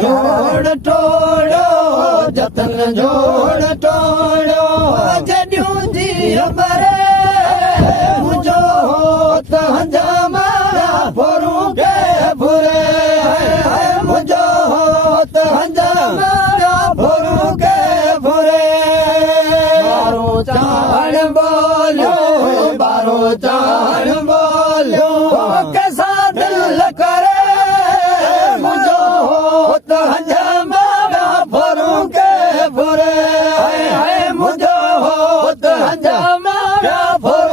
जोड़ टोड़ो जतन जोड़ टोड़ो जॾियूं जी मरे मुंहिंजो त हंजामा फुरूं के फुरे मुंहिंजो त हंजामा फुरूं के फुरे बारो चाण बोलियो बारो चाण बोलियो कैसा दिल करे मुंहिंजो त हंजामा फुरूं के फुरे मुंहिंजो त हंजामा फुरूं